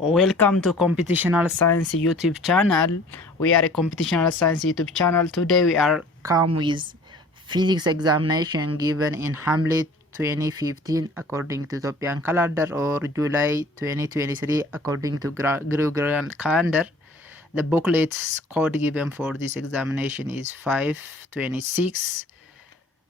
Welcome to Computational Science YouTube channel. We are a Computational Science YouTube channel. Today we are come with physics examination given in Hamlet 2015 according to Ethiopian calendar or July 2023 according to Gregorian calendar. The booklet's code given for this examination is 526.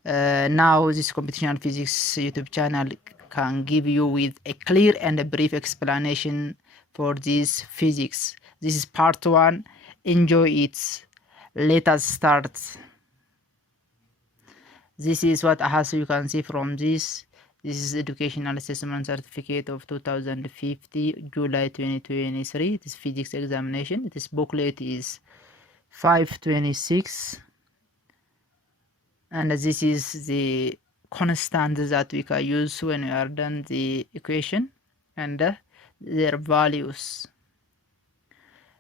Now this computational physics YouTube channel can give you with a clear and a brief explanation for this physics. This is part 1. Enjoy it. Let us start. This is what as you can see from this. This is educational assessment certificate of 2050 July 2023. This physics examination. This booklet is 526. And this is the constant that we can use when we are done the equation and their values.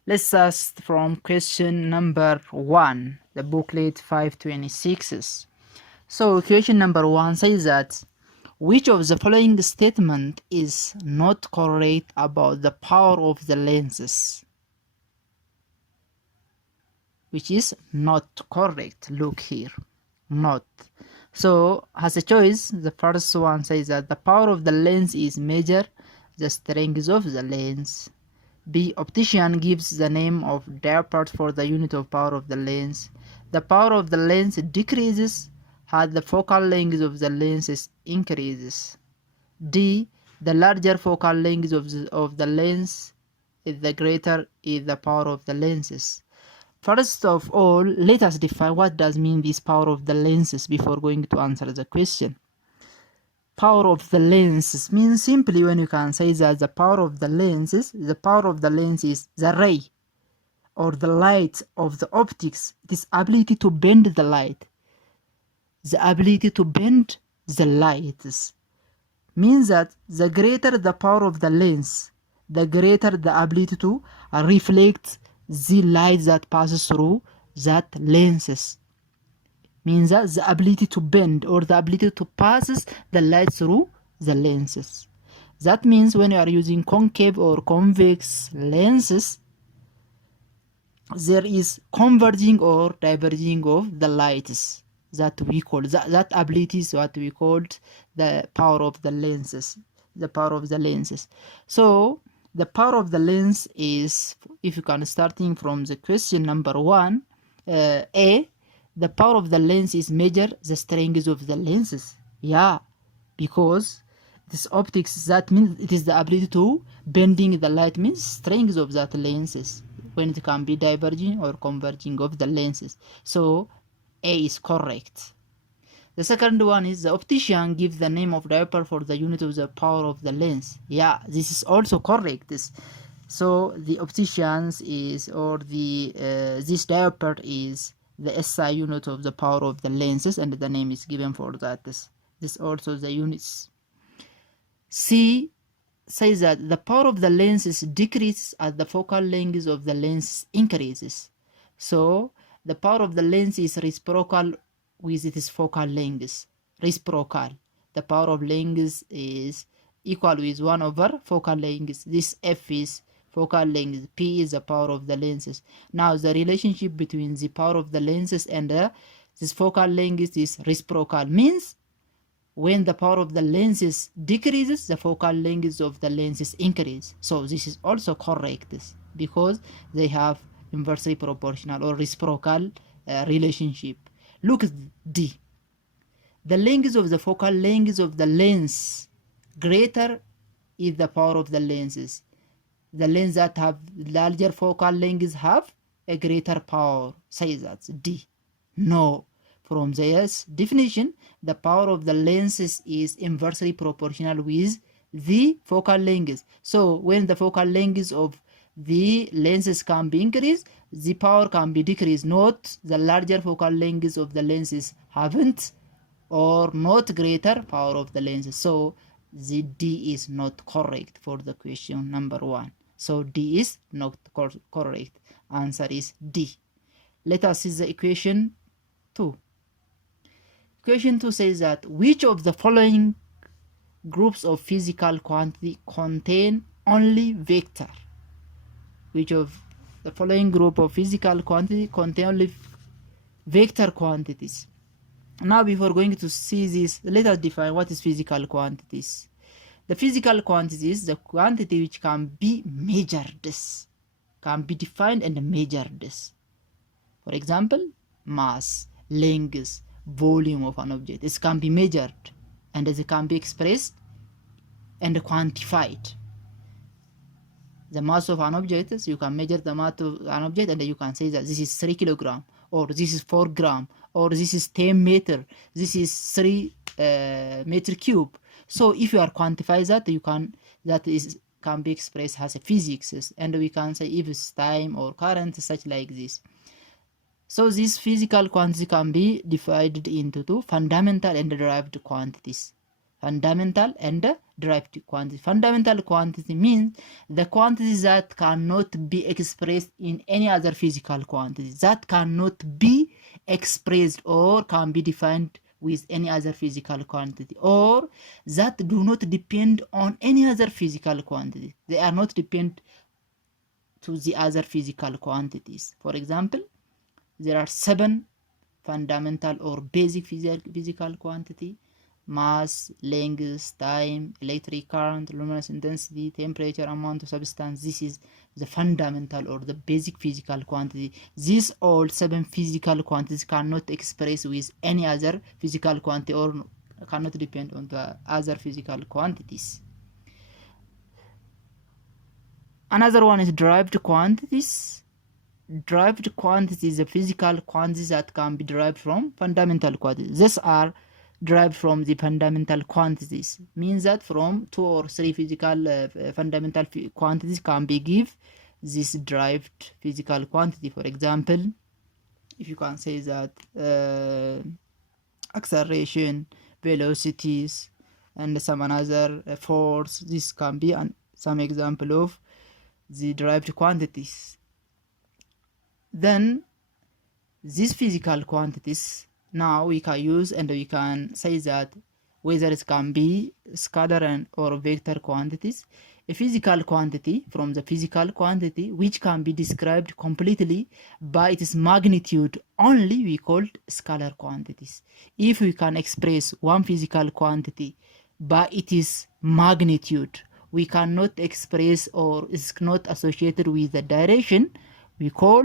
Let's start from question number 1, the booklet 526. So question number 1 says that which of the following statement is not correct about the power of the lenses? Which is not correct. Look here. Not. So as a choice, the first one says that the power of the lens is measure the strength of the lens. B. Optician gives the name of diopter for the unit of power of the lens. The power of the lens decreases as the focal length of the lenses increases. D. The larger focal length of the lens is the greater is the power of the lenses. First of all, let us define what does mean this power of the lenses before going to answer the question. Power of the lenses means simply when you can say that the power of the lens is the ray or the light of the optics. It is ability to bend the light. The ability to bend the light means that the greater the power of the lens, the greater the ability to reflect the light that passes through that lenses. Means that the ability to bend or the ability to passes the light through the lenses. That means when you are using concave or convex lenses, there is converging or diverging of the lights that we call that ability is what we called the power of the lenses. The power of the lenses. So the power of the lens is, if you can starting from the question number 1, A, the power of the lens is measure the strength of the lenses. Yeah, because this optics, that means it is the ability to bending the light means strength of that lenses when it can be diverging or converging of the lenses. So A is correct. The second one is the optician gives the name of diopter for the unit of the power of the lens. Yeah, this is also correct. So the opticians is, or the this diopter is the SI unit of the power of the lenses, and the name is given for that. This also the units. C says that the power of the lenses decreases as the focal length of the lens increases. So the power of the lens is reciprocal with its focal length. Reciprocal. The power of length is equal with 1 over focal length. This F is focal length. P is the power of the lenses. Now the relationship between the power of the lenses and this focal length is reciprocal. Means when the power of the lenses decreases, the focal length of the lenses increase. So this is also correct because they have inversely proportional or reciprocal relationship. Look at D. The length of the focal length of the lens greater is the power of the lenses. The lenses that have larger focal lengths have a greater power. Say that D. No. From this definition, the power of the lenses is inversely proportional with the focal length. So when the focal length of the lenses can be increased, the power can be decreased. Not the larger focal lengths of the lenses haven't or not greater power of the lenses. So the D is not correct for the question number 1. So D is not correct. Answer is D. Let us see the equation 2. Equation 2 says that which of the following groups of physical quantity contain only vector. Which of the following group of physical quantity contain only vector quantities? Now before going to see this, let us define what is physical quantities. The physical quantities, the quantity which can be measured, can be defined and measured. For example, mass, length, volume of an object. This can be measured and it can be expressed and quantified. The mass of an object, so you can measure the mass of an object and you can say that this is 3 kilogram, or this is 4 gram, or this is 10 meter, this is 3 meter cube. So if you are quantify that, you can, that is can be expressed as a physics, and we can say if it's time or current, such like this. So this physical quantity can be divided into two: fundamental and derived quantities. Fundamental and derived quantity. Fundamental quantity means the quantities that cannot be expressed in any other physical quantity, that cannot be expressed or can be defined with any other physical quantity, or that do not depend on any other physical quantity. They are not depend to the other physical quantities. For example, there are 7 fundamental or basic physical quantity: mass, length, time, electric current, luminous intensity, temperature, amount of substance. This is the fundamental or the basic physical quantity. These all 7 physical quantities cannot express with any other physical quantity or cannot depend on the other physical quantities. Another one is derived quantities. Derived quantities are physical quantities that can be derived from fundamental quantities. These are derived from the fundamental quantities, means that from 2 or 3 physical fundamental quantities can be give this derived physical quantity. For example, if you can say that acceleration, velocities, and some another force, this can be some example of the derived quantities. Then these physical quantities now we can use and we can say that whether it can be scalar and or vector quantities. A physical quantity from the physical quantity which can be described completely by its magnitude only, we called scalar quantities. If we can express one physical quantity by its magnitude, we cannot express or is not associated with the direction, we call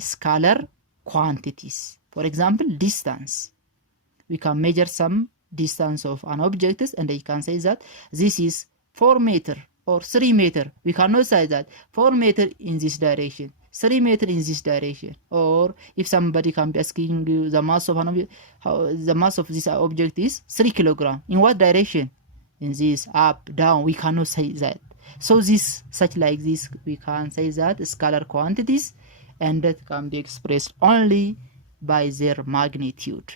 scalar quantities. For example, distance. We can measure some distance of an object and you can say that this is 4 meter or 3 meter. We cannot say that 4 meter in this direction, 3 meter in this direction. Or if somebody can be asking you the mass of an object, the mass of this object is 3 kilogram. In what direction? In this, up, down. We cannot say that. So this, such like this, we can say that scalar quantities, and that can be expressed only by their magnitude.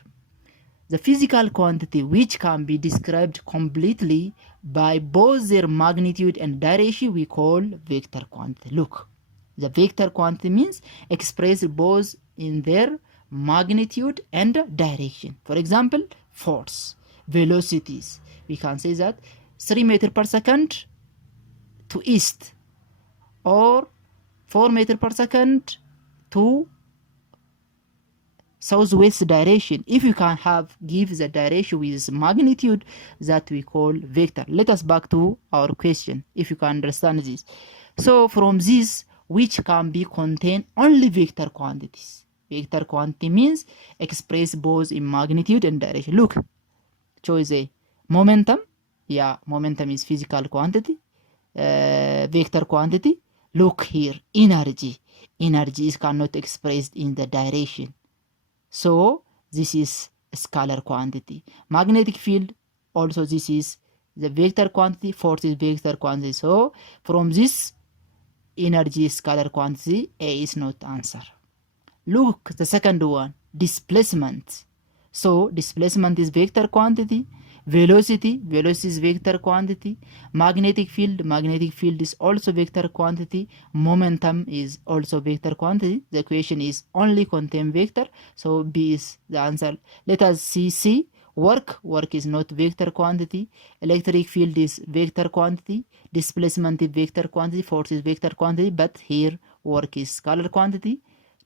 The physical quantity which can be described completely by both their magnitude and direction, we call vector quantity. Look, the vector quantity means expressed both in their magnitude and direction. For example, force, velocities. We can say that 3 meters per second to east, or 4 meters per second to southwest direction. If you can give the direction with magnitude, that we call vector. Let us back to our question, if you can understand this. So from this, which can be contain only vector quantities. Vector quantity means express both in magnitude and direction. Look, choice A, momentum. Yeah, momentum is physical quantity. Vector quantity. Look here, energy. Energy is cannot expressed in the direction. So this is a scalar quantity. Magnetic field, also this is the vector quantity. Force is vector quantity. So from this, energy is scalar quantity. A is not answer. Look, the second one, displacement. So displacement is vector quantity. Velocity is vector quantity. Magnetic field is also vector quantity. Momentum is also vector quantity. The question is only contain vector, so B is the answer. Let us see C. Work is not vector quantity. Electric field is vector quantity. Displacement is vector quantity. Force is vector quantity, but here work is scalar quantity.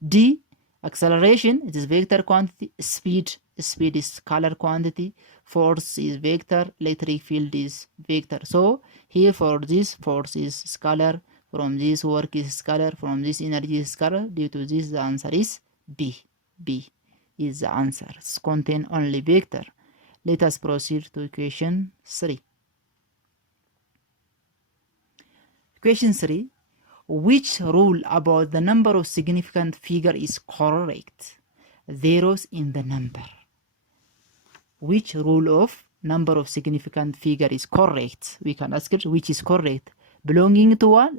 D, acceleration, it is vector quantity. Speed is scalar quantity. Force is vector. Electric field is vector. So here for this, force is scalar. From this, work is scalar. From this, energy is scalar. Due to this, the answer is B. B is the answer. It's contain only vector. Let us proceed to equation 3. Equation 3. Which rule about the number of significant figure is correct? Zeros in the number. Which rule of number of significant figure is correct? We can ask it, which is correct? Belonging to what?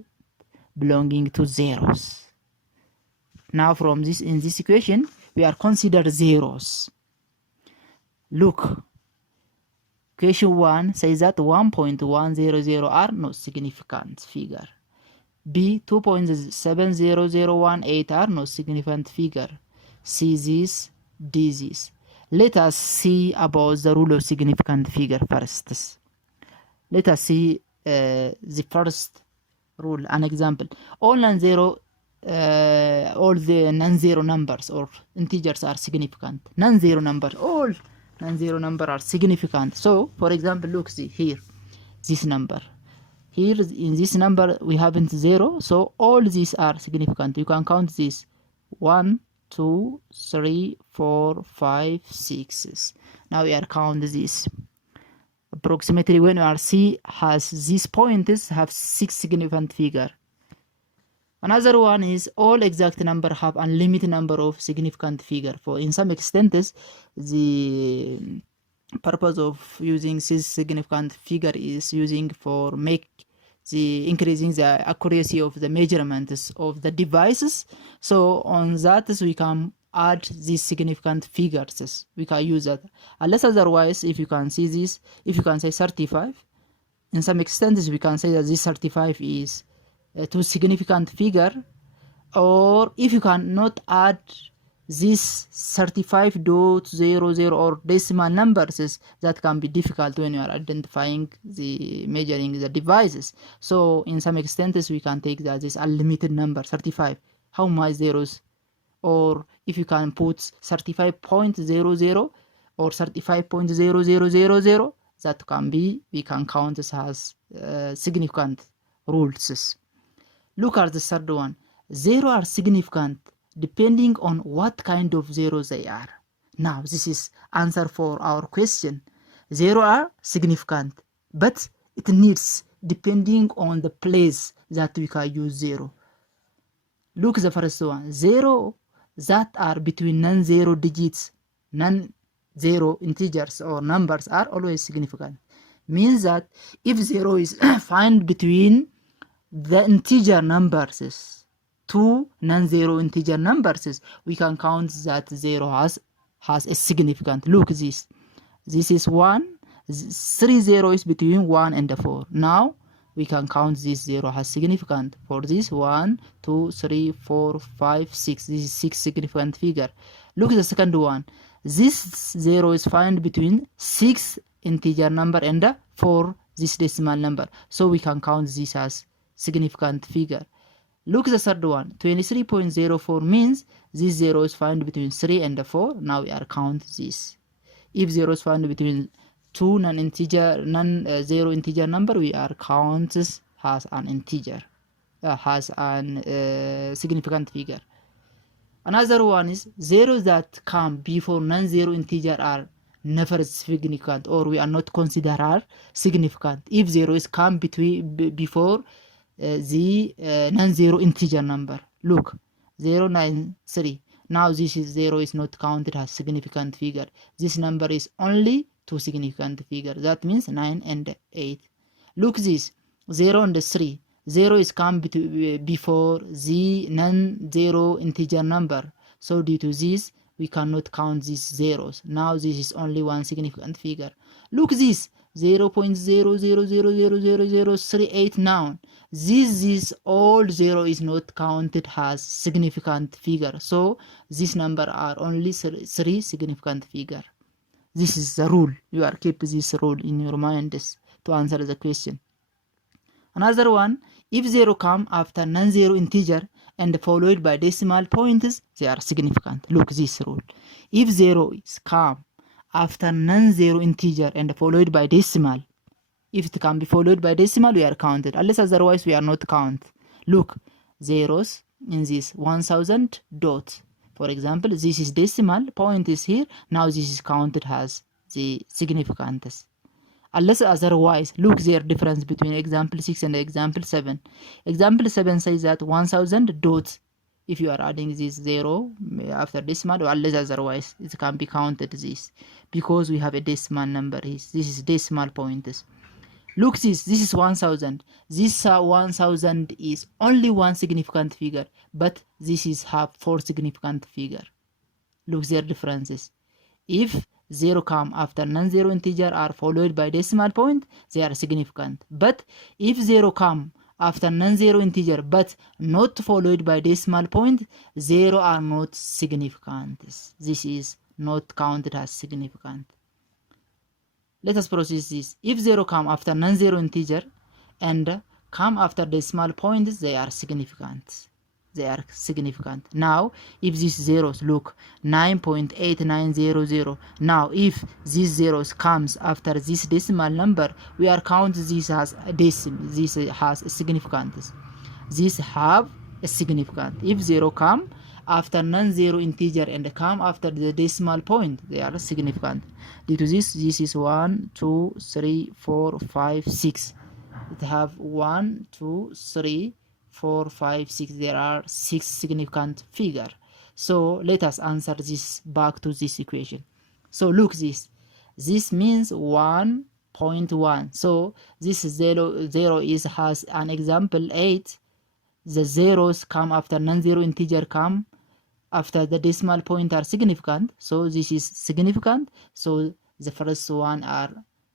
Belonging to zeros. Now from this, in this equation, we are considered zeros. Look, equation 1 says that 1.100 are not significant figure. B, 2.70018 are not significant figure. C, this, D, this. Let us see about the rule of significant figure first. Let us see the first rule, an example. All the non-zero numbers or integers are significant. Non-zero number, all non-zero number are significant. So, for example, look, see here, this number. Here in this number we haven't 0, so all these are significant. You can count this 1, 2, 3, 4, 5, 6. Now we are count this. Approximately when our C has these points have 6 significant figure. Another one is all exact number have unlimited number of significant figure. For in some extents, the purpose of using this significant figure is using for increasing the accuracy of the measurements of the devices. So on that we can add these significant figures. We can use that. Unless otherwise, if you can see this, if you can say 35, in some extents we can say that this 35 is to significant figure, or if you cannot add this 35.00 or decimal numbers, that can be difficult when you are identifying the measuring the devices. So in some extents we can take that this unlimited number 35, how much zeros, or if you can put 35.00 or 35.0000, that can be, we can count this as significant rules. Look at the third one. 0 are significant depending on what kind of zeros they are. Now this is answer for our question. 0 are significant, but it needs depending on the place that we can use 0. Look the first one. 0 that are between non-zero digits, non-zero integers or numbers are always significant. Means that if 0 is found between the integer numbers, 2 non-zero integer numbers, we can count that 0 has a significant. Look this is 1, 3 zeros between 1 and 4. Now we can count this 0 has significant. For this 1, 2, 3, 4, 5, 6. This is 6 significant figure. Look at the second one. This 0 is found between 6 integer number and 4 this decimal number. So we can count this as significant figure. Look at the third one. 23.04 means this 0 is found between 3 and 4. Now we are count this. If 0 is found between 2 non-zero integer number, we are count this as an integer, has an significant figure. Another one is 0 that come before non-zero integer are never significant, or we are not considered are significant. If 0 is come before the non-zero integer number. Look, 093. Now this is 0 is not counted as significant figure. This number is only 2 significant figure. That means 9 and 8. Look this, 0 and 3. 0 is come before the non-zero integer number. So due to this, we cannot count these zeros. Now this is only 1 significant figure. Look this, 0.00000038 now. This all 0 is not counted as significant figure. So this number are only 3 significant figure. This is the rule. You are keep this rule in your minds to answer the question. Another one, if 0 come after non-zero integer and followed by decimal points, they are significant. Look this rule. If 0 is come after non-zero integer and followed by decimal, if it can be followed by decimal, we are counted. Unless otherwise, we are not count. Look, zeros in this 1000 dot. For example, this is decimal, point is here. Now this is counted as the significance. Unless otherwise, look their difference between example 6 and example 7. Example 7 says that 1000 dots. If you are adding this 0 after decimal, or unless otherwise, it can be counted this. Because we have a decimal number. This is decimal points. Look this is 1000. This 1000 is only one significant figure, but this is have 4 significant figure. Look their differences. If 0 come after non-zero integer are followed by decimal point, they are significant. But if 0 come after non-zero integer but not followed by decimal point, 0 are not significant. This is not counted as significant. Let us proceed this. If 0 come after non-zero integer and come after decimal points, they are significant. They are significant. Now, if these zeros, look, 9.8900. Now, if these zeros comes after this decimal number, we are count this as a decimal. This has a significance. This have a significant. If 0 come after non-zero integer and come after the decimal point, they are significant. Due to this is 1, 2, 3, 4, 5, 6. It have 1, 2, 3, 4, 5, 6. There are 6 significant figure. So let us answer this back to this equation. So look this. This means 1.1. So this 0 is has an example 8. The zeros come after non-zero integer come after the decimal point are significant. So this is significant. So the first one are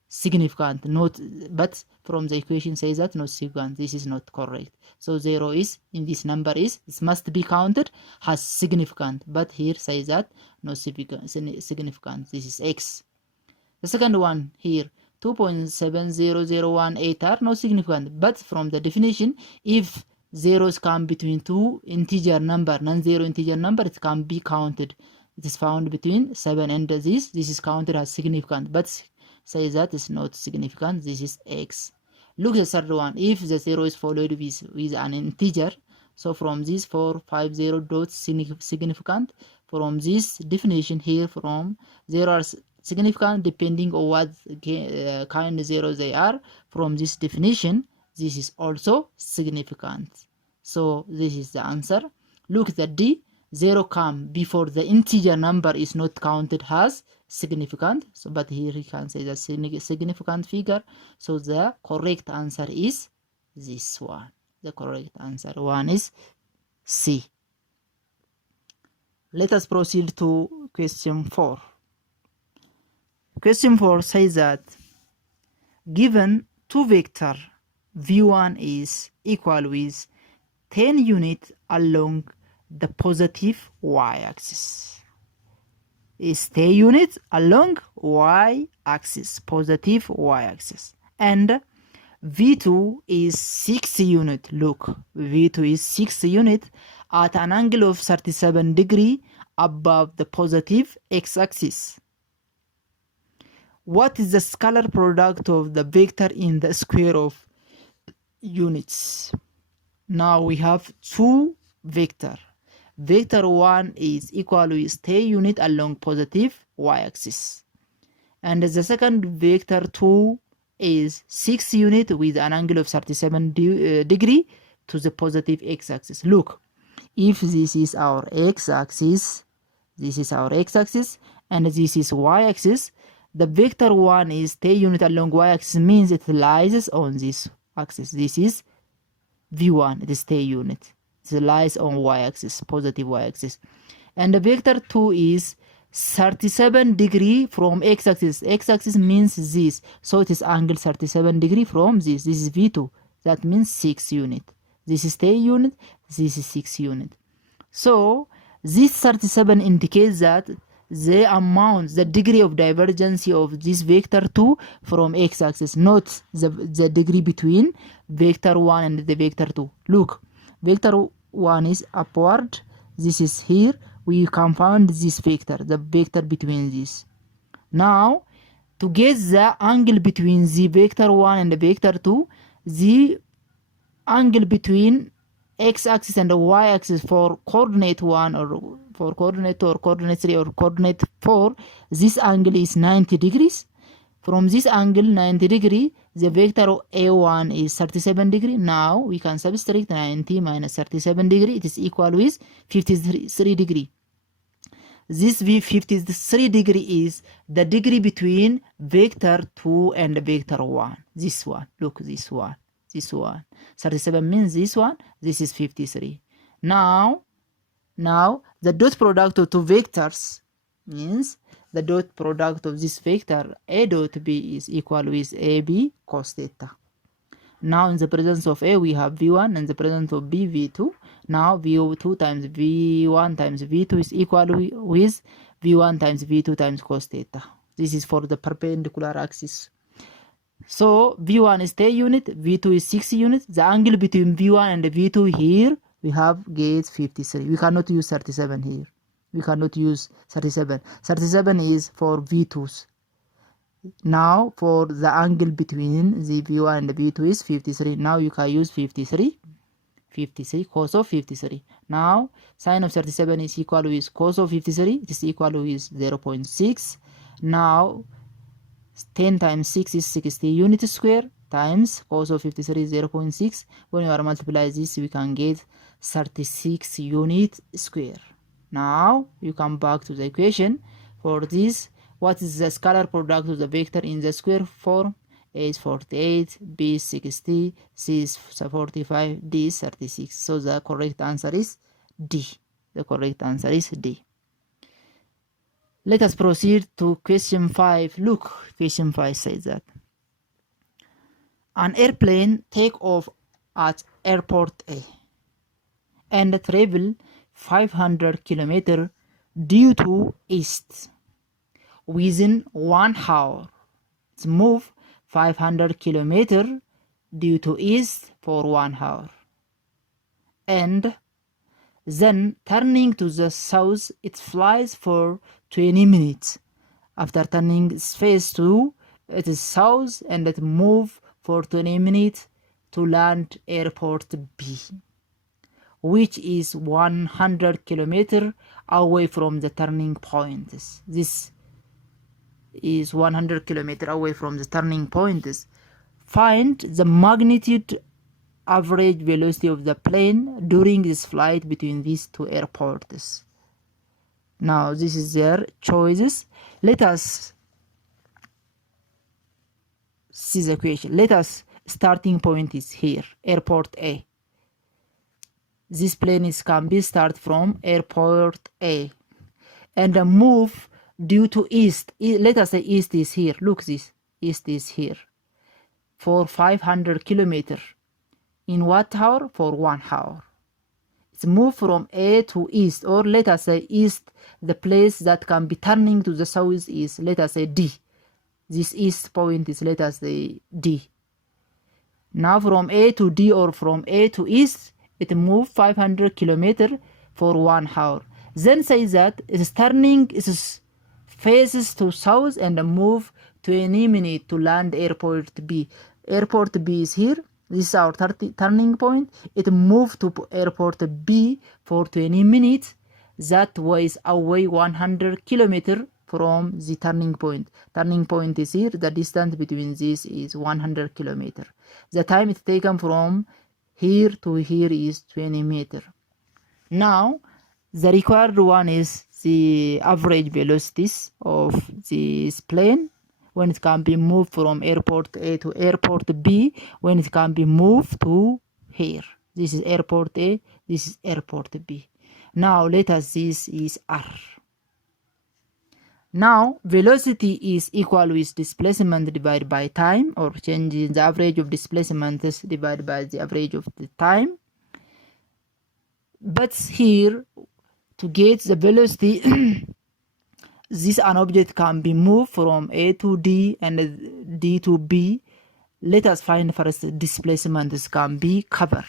significant, not, but from the equation says that not significant. This is not correct. So 0 is in this number is, this must be counted as significant, but here says that not significant. This is x. The second one here 2.70018 are not significant, but from the definition, if zeros come between two integer number, non-zero integer number, it can be counted. It is found between 7 and this is counted as significant, but say that is not significant. This is x. Look the third one. If the 0 is followed with an integer, so from this 450 dots significant. From this definition here, from 0 are significant depending on what kind of 0 they are. From this definition, this is also significant. So this is the answer. Look the D. 0 come before the integer number is not counted as significant. So but here you can say the significant figure. So the correct answer is this one. The correct answer one is C. Let us proceed to question 4. Question 4 says that given two vector v1 is equal with 10 units along the positive y-axis. Is 10 units along y-axis, positive y-axis, and v2 is 6 units. Look, v2 is 6 units at an angle of 37 degrees above the positive x-axis. What is the scalar product of the vector in the square of units? Now we have two vector. Vector 1 is equal with 10 units along positive y-axis, and the second vector 2 is 6 units with an angle of 37 degree to the positive x-axis. Look, if this is our x-axis, this is our x-axis, and this is y-axis, the vector 1 is 10 units along y-axis means it lies on this axis. This is v1, it is 10 units. It lies on y-axis, positive y-axis. And the vector 2 is 37 degree from x-axis. X-axis means this, so it is angle 37 degree from this. This is v2, that means 6 units. This is 10 units, this is 6 units. So this 37 indicates that the amount, the degree of divergence of this vector 2 from x-axis, not the degree between vector 1 and the vector 2. Look, vector 1 is upward, this is here, we confound this vector, the vector between this. Now, to get the angle between the vector 1 and the vector 2, the angle between x-axis and the y-axis for coordinate 1 or for coordinate 2 or coordinate 3 or coordinate 4, this angle is 90 degrees. From this angle 90 degree, the vector a1 is 37 degree. Now we can subtract 90 minus 37 degree, it is equal with 53 degree. This 53 degree is the degree between vector 2 and vector 1. This one, look, this one. 37 means this one, this is 53. Now the dot product of two vectors means the dot product of this vector a dot b is equal with ab cos theta. Now in the presence of a we have v1, in the presence of b v2. Now v2 times v1 times v2 is equal with v1 times v2 times cos theta. This is for the perpendicular axis. So v1 is 10 unit, v2 is 6 units. The angle between v1 and v2 here we have gauge 53. We cannot use 37 here. We cannot use 37. 37 is for v2s. Now for the angle between the v1 and the v2 is 53. Now you can use 53 cos of 53. Now sine of 37 is equal with cos of 53. It is equal with 0.6. Now 10 times 6 is 60 unit square times cos of 53 is 0.6. When you are multiply this, we can get 36 unit square. Now you come back to the equation. For this, what is the scalar product of the vector in the square form? A is 48, B is 60, C is 45, D is 36. So the correct answer is D. The correct answer is D. Let us proceed to question 5. Look, question 5 says that an airplane take off at airport A and travel 500 km due to east within 1 hour. It's move 500 km due to east for 1 hour. And then turning to the south, it flies for 20 minutes. After turning its face to it is south and it move for 20 minutes to land airport B, which is 100 km away from the turning point. This is 100 km away from the turning point. Find the magnitude average velocity of the plane during this flight between these two airports. Now this is their choices. Let us see the question. Let us starting point is here, airport A. This plane can be start from airport A and move due to east. Let us say east is here. Look, this east is here for 500 km. In what hour? For 1 hour. It's move from A to east, or let us say east. The place that can be turning to the south is, let us say, D. This east point is, let us say, D. Now from A to D or from A to east, it move 500 km for 1 hour. Then say that it is turning, it is faces to south and move 20 minutes to land airport B. Airport B is here. This is our turning point. It moved to airport B for 20 minutes. That was away 100 km from the turning point. Turning point is here. The distance between this is 100 km. The time it's taken from here to here is 20 meters. Now, the required one is the average velocities of this plane when it can be moved from airport A to airport B, when it can be moved to here. This is airport A, this is airport B. Now let us, this is R. Now velocity is equal with displacement divided by time, or changing the average of displacement is divided by the average of the time. But here, to get the velocity this an object can be moved from A to D and D to B. Let us find first displacement can be covered.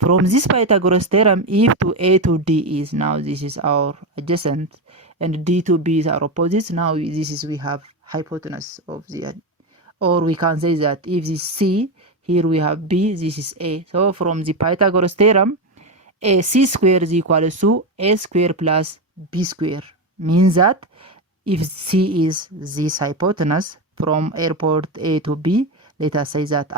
From this Pythagoras theorem, if to A to D is, now this is our adjacent and D to B is our opposites, now this is we have hypotenuse of the, or we can say that if this C, here we have B, this is A. So from the Pythagoras theorem, AC square is equal to A square plus B square. Means that if C is this hypotenuse from airport A to B, let us say that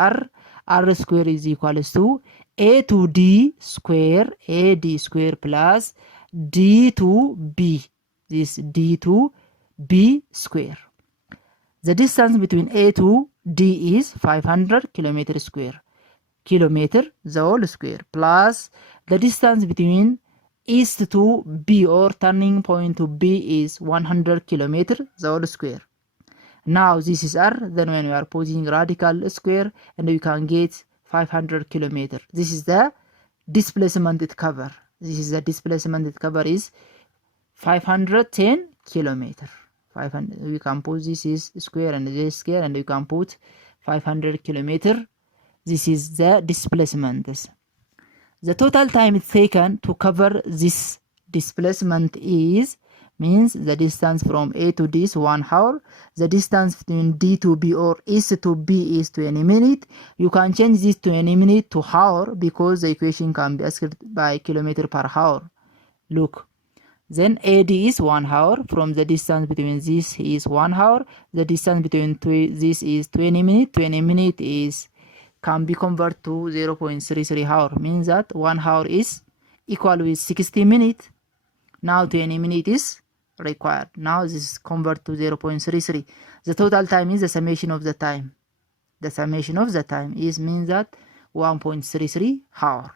R square is equal to A to D square, AD square plus D to B, this D to B square. The distance between A to D is 500 kilometer square. Kilometer, the whole square, plus the distance between east to B or turning point to B is 100 kilometer, the whole square. Now this is R, then when we are putting radical square and we can get 500 kilometer. This is the displacement it cover. This is the displacement it cover is 510 kilometer. 500, we can put this is square and this square and we can put 500 kilometer. This is the displacement. The total time it's taken to cover this displacement is, means the distance from A to D is 1 hour. The distance between D to B or east to B is 20 minutes. You can change this 20 minutes to hour because the equation can be asked by kilometer per hour. Look. Then AD is 1 hour. From the distance between this is 1 hour. The distance between this is 20 minutes. 20 minutes is can be converted to 0.33 hour. Means that 1 hour is equal with 60 minutes. Now 20 minutes is required. Now this is convert to 0.33. The total time is the summation of the time. The summation of the time is means that 1.33 hour.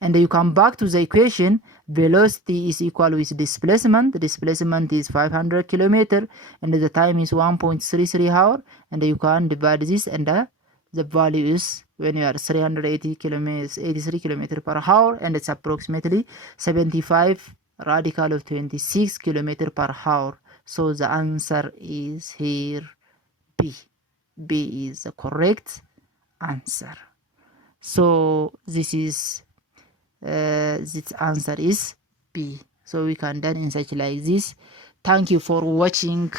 And you come back to the equation, velocity is equal with displacement. The displacement is 500 kilometer and the time is 1.33 hour. And you can divide this and the value is when you are 380 kilometers, 83 kilometers per hour, and it's approximately 75 radical of 26 kilometers per hour. So the answer is here B. B is the correct answer. So this is this answer is B. So we can done in such like this. Thank you for watching.